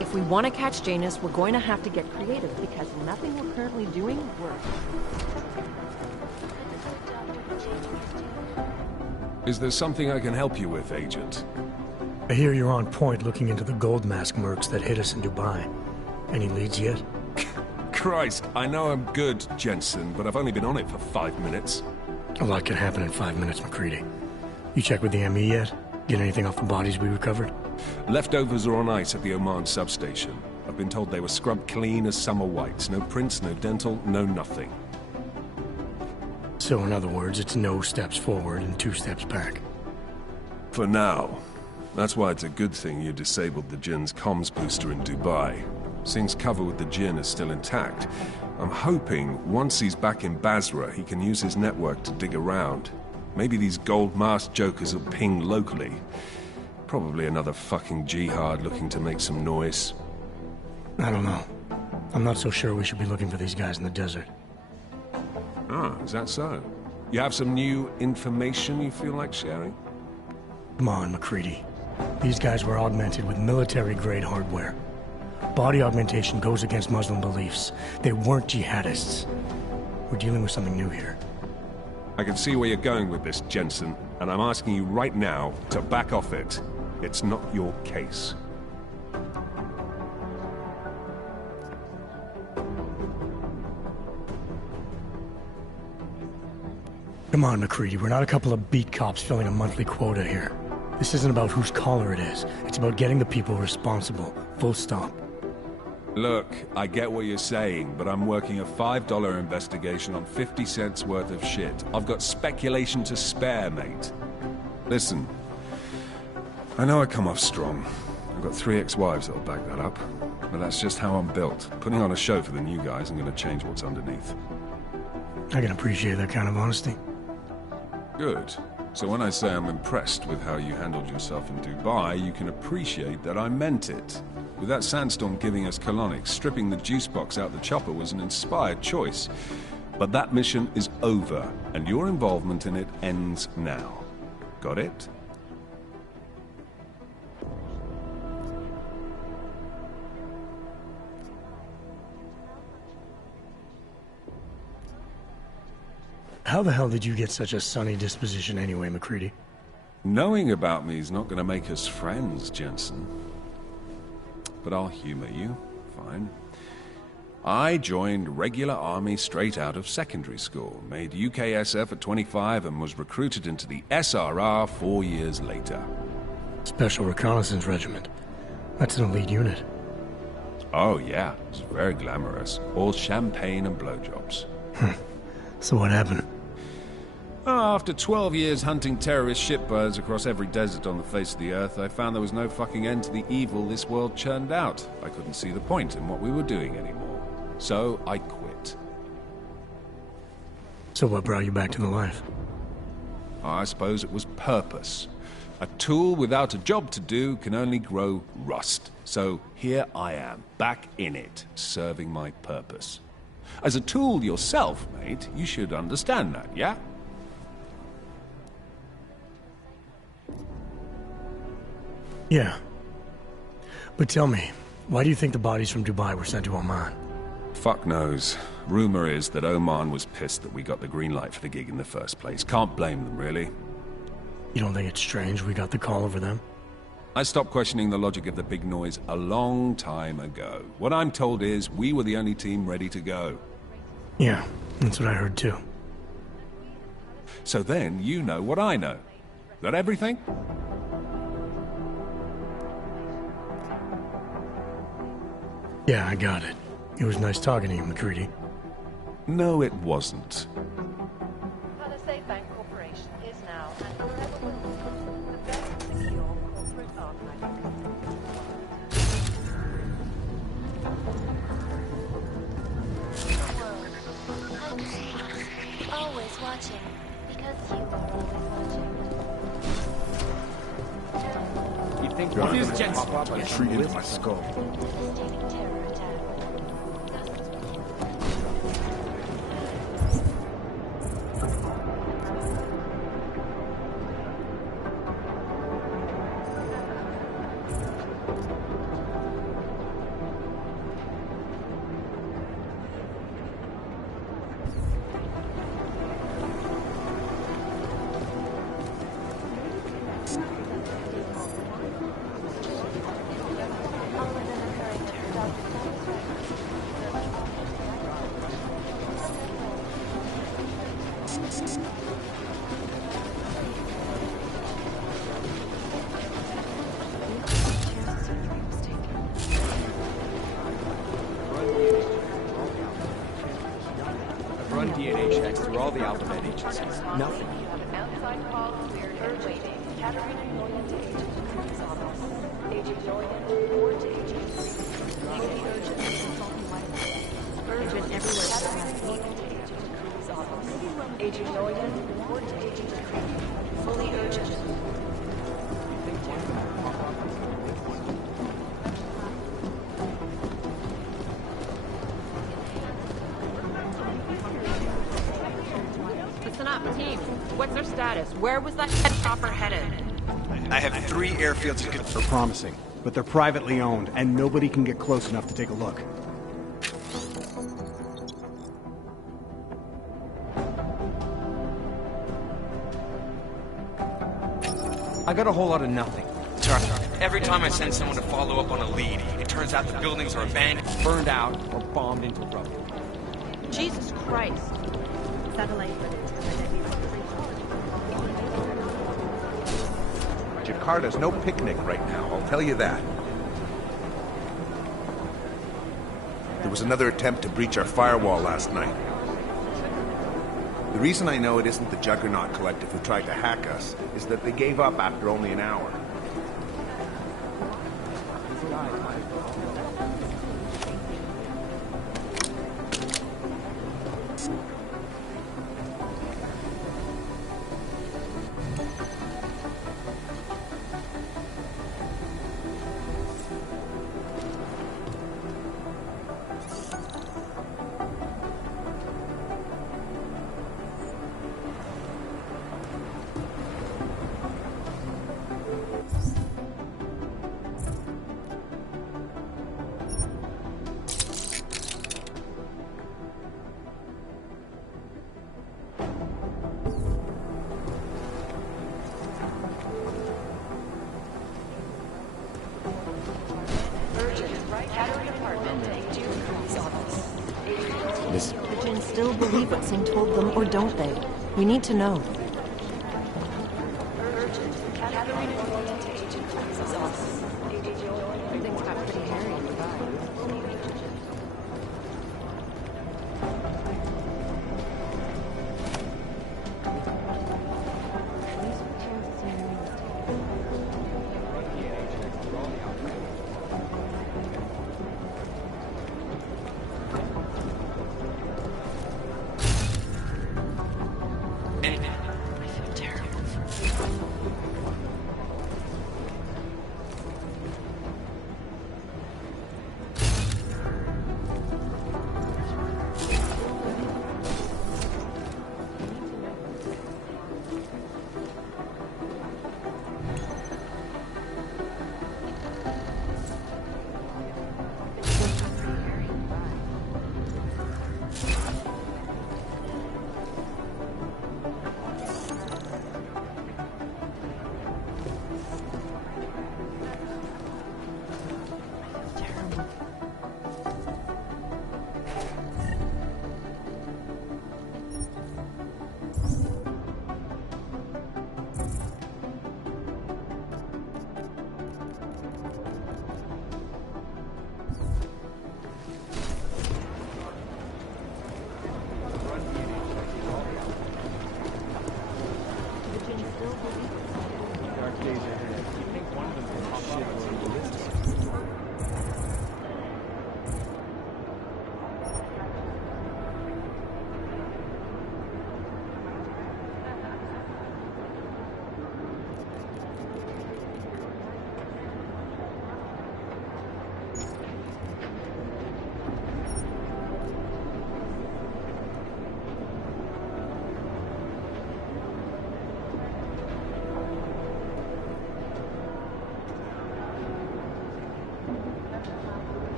If we want to catch Janus, we're going to have to get creative because nothing we're currently doing works. Is there something I can help you with, Agent? I hear you're on point looking into the gold mask mercs that hit us in Dubai. Any leads yet? Christ, I know I'm good, Jensen, but I've only been on it for 5 minutes. A lot can happen in 5 minutes, McCready. You check with the ME yet? Get anything off the bodies we recovered? Leftovers are on ice at the Oman substation. I've been told they were scrubbed clean as summer whites. No prints, no dental, no nothing. So in other words, it's no steps forward and 2 steps back. For now. That's why it's a good thing you disabled the Jinn's comms booster in Dubai. Singh's cover with the Jinn is still intact. I'm hoping once he's back in Basra, he can use his network to dig around. Maybe these gold mask jokers will ping locally. Probably another fucking jihad looking to make some noise. I don't know. I'm not so sure we should be looking for these guys in the desert. Ah, is that so? You have some new information you feel like sharing? Come on, McCready. These guys were augmented with military-grade hardware. Body augmentation goes against Muslim beliefs. They weren't jihadists. We're dealing with something new here. I can see where you're going with this, Jensen, and I'm asking you right now to back off it. It's not your case. Come on, McCready. We're not a couple of beat cops filling a monthly quota here. This isn't about whose collar it is. It's about getting the people responsible. Full stop. Look, I get what you're saying, but I'm working a $5 investigation on 50 cents worth of shit. I've got speculation to spare, mate. Listen, I know I come off strong. I've got 3 ex-wives that'll back that up. But that's just how I'm built. Putting on a show for the new guys and gonna change what's underneath. I can appreciate that kind of honesty. Good. So when I say I'm impressed with how you handled yourself in Dubai, you can appreciate that I meant it. With that sandstorm giving us colonics, stripping the juice box out the chopper was an inspired choice. But that mission is over, and your involvement in it ends now. Got it? How the hell did you get such a sunny disposition anyway, McCready? Knowing about me is not going to make us friends, Jensen. But I'll humor you. Fine. I joined regular army straight out of secondary school, made UKSF at 25 and was recruited into the SRR 4 years later. Special Reconnaissance Regiment. That's an elite unit. Oh yeah, it's very glamorous. All champagne and blowjobs. So what happened? After 12 years hunting terrorist shitbirds across every desert on the face of the earth, I found there was no fucking end to the evil this world churned out. I couldn't see the point in what we were doing anymore. So I quit. So what brought you back to the life? I suppose it was purpose. A tool without a job to do can only grow rust. So here I am, back in it, serving my purpose. As a tool yourself, mate, you should understand that, yeah? Yeah. But tell me, why do you think the bodies from Dubai were sent to Oman? Fuck knows. Rumor is that Oman was pissed that we got the green light for the gig in the first place. Can't blame them, really. You don't think it's strange we got the call over them? I stopped questioning the logic of the big noise a long time ago. What I'm told is we were the only team ready to go. Yeah, that's what I heard too. So then you know what I know. That everything? Yeah, I got it. It was nice talking to you, McCready. No, it wasn't. Bank Corporation is now and forever will be the best secure corporate archive. Always watching, because you are always watching. You think These gents pop up and treat into my skull. Devastating terror attack. Run DNA checks through all the alphabet agencies. Nothing. Outside call cleared and waiting. Katarina Noyan to Agent Cruz's office. Agent Noyan, report to Agent Cruz. Fully urgent. Urgent everywhere. Katarina Noyan to Agent Cruz's office. Agent Noyan, report to Agent Cruz. Fully urgent. Listen up, team. What's their status? Where was that chopper headed? I have 3 airfields you could... They're promising, but they're privately owned, and nobody can get close enough to take a look. I got a whole lot of nothing. Every time I send someone to follow up on a lead, it turns out the buildings are abandoned, burned out, or bombed into rubble. Jesus Christ. Satellite Jakarta's no picnic right now, I'll tell you that. There was another attempt to breach our firewall last night. The reason I know it isn't the Juggernaut Collective who tried to hack us is that they gave up after only an hour. The Jinn still believe what Singh told them, or don't they? We need to know. Things got pretty hairy in Dubai.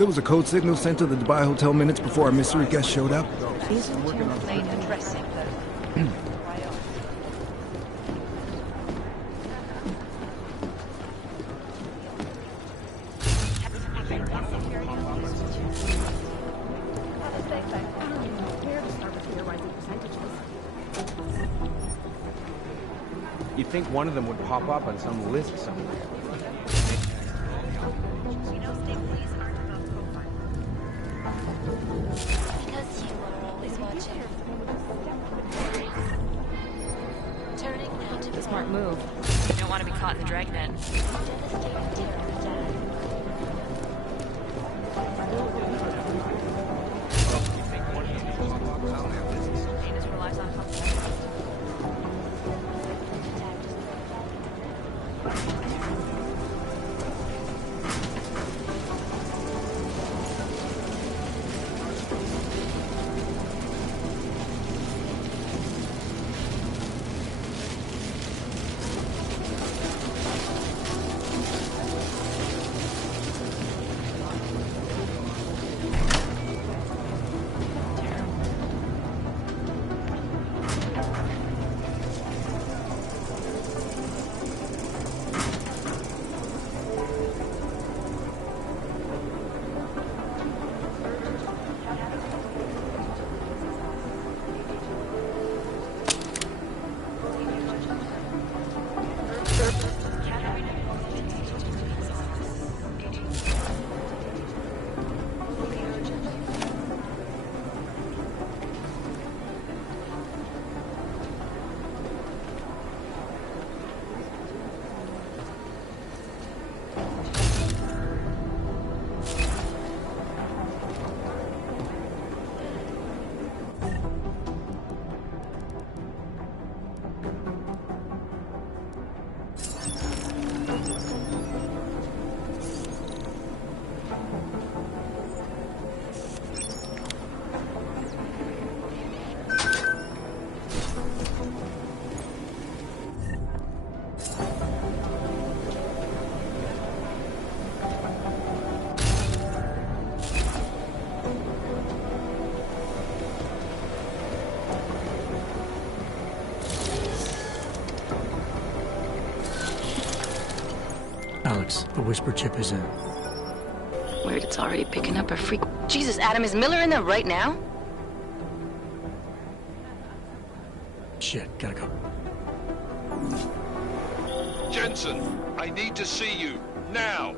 There was a code signal sent to the Dubai hotel minutes before our mystery guest showed up. You'd think one of them would pop up on some list somewhere. Because you are always watching. Turning now to the Smart move. You don't want to be caught in the dragnet. Alex, the whisper chip is in. Weird, it's already picking up a freak. Jesus, Adam, is Miller in there right now? Shit, gotta go. Jensen, I need to see you, now!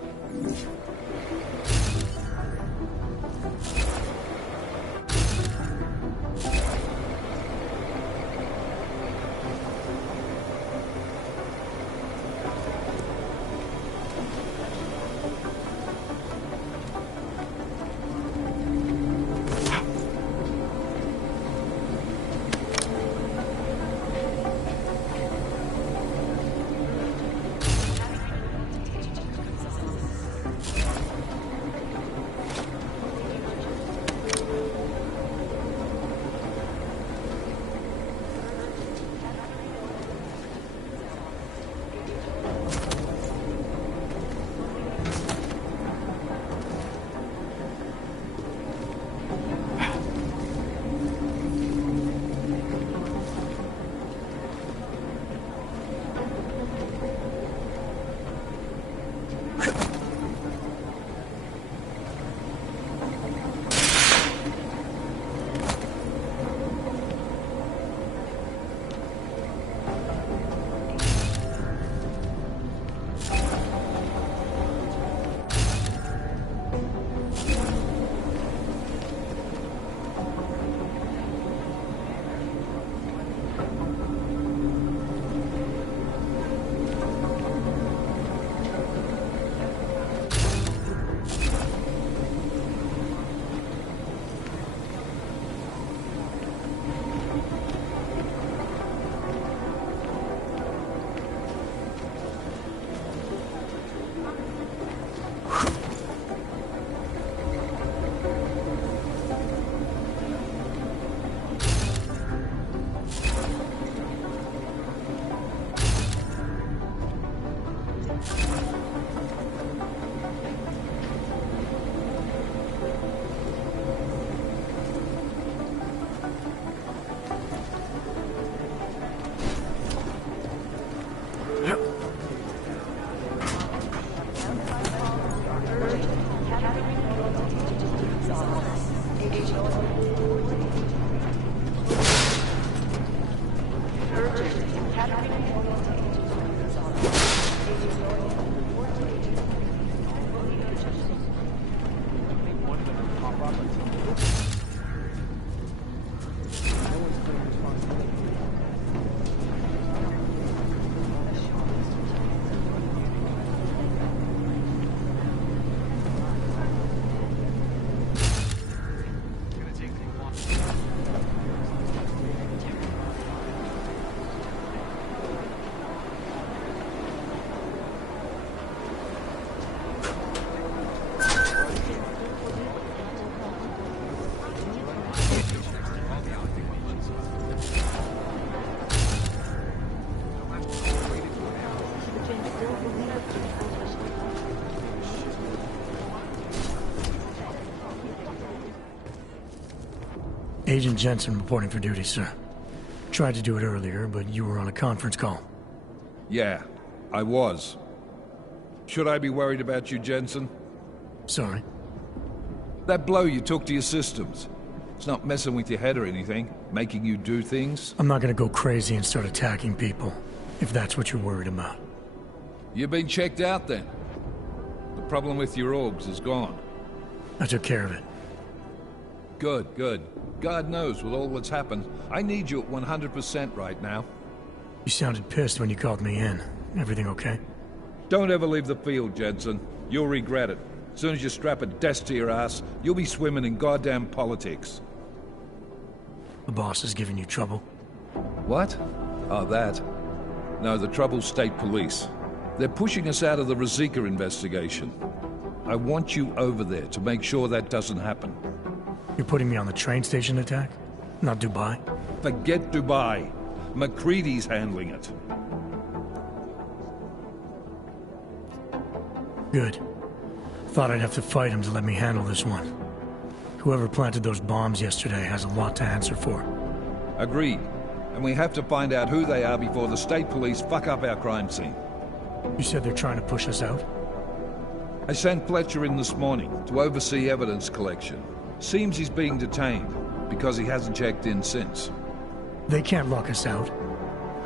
Agent Jensen reporting for duty, sir. Tried to do it earlier, but you were on a conference call. Yeah, I was. Should I be worried about you, Jensen? Sorry? That blow you took to your systems. It's not messing with your head or anything, making you do things? I'm not gonna go crazy and start attacking people, if that's what you're worried about. You've been checked out then. The problem with your orgs is gone. I took care of it. Good, good. God knows with all that's happened, I need you at 100% right now. You sounded pissed when you called me in. Everything okay? Don't ever leave the field, Jensen. You'll regret it. As soon as you strap a desk to your ass, you'll be swimming in goddamn politics. The boss is giving you trouble? What? Oh, that. No, the trouble's state police. They're pushing us out of the Ruzicka investigation. I want you over there to make sure that doesn't happen. You're putting me on the train station attack? Not Dubai? Forget Dubai. McCready's handling it. Good. Thought I'd have to fight him to let me handle this one. Whoever planted those bombs yesterday has a lot to answer for. Agreed. And we have to find out who they are before the state police fuck up our crime scene. You said they're trying to push us out? I sent Fletcher in this morning to oversee evidence collection. Seems he's being detained, because he hasn't checked in since. They can't lock us out.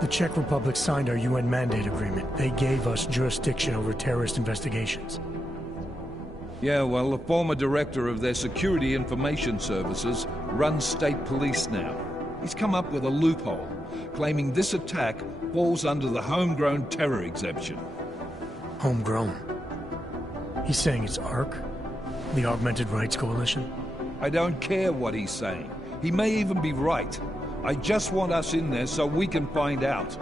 The Czech Republic signed our UN mandate agreement. They gave us jurisdiction over terrorist investigations. Yeah, well, the former director of their security information services runs state police now. He's come up with a loophole, claiming this attack falls under the homegrown terror exemption. Homegrown? He's saying it's ARC? The Augmented Rights Coalition? I don't care what he's saying. He may even be right. I just want us in there so we can find out.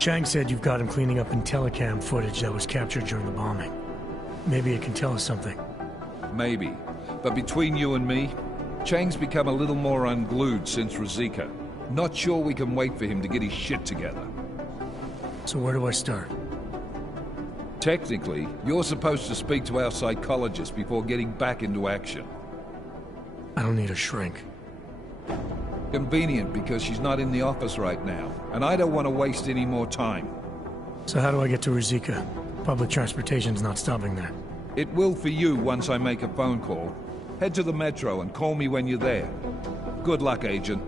Chang said you've got him cleaning up in telecam footage that was captured during the bombing. Maybe it can tell us something. Maybe. But between you and me, Chang's become a little more unglued since Ruzicka. Not sure we can wait for him to get his shit together. So where do I start? Technically, you're supposed to speak to our psychologist before getting back into action. I don't need a shrink. Convenient because she's not in the office right now, and I don't want to waste any more time. So how do I get to Ruzicka? Public transportation's not stopping there. It will for you once I make a phone call. Head to the metro and call me when you're there. Good luck, Agent.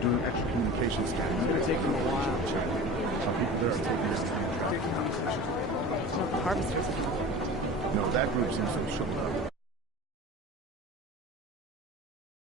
Doing extra communication scanning. It's going to take them a while. Some people there are taking this time. Harvesters. No, that group seems to have shown up.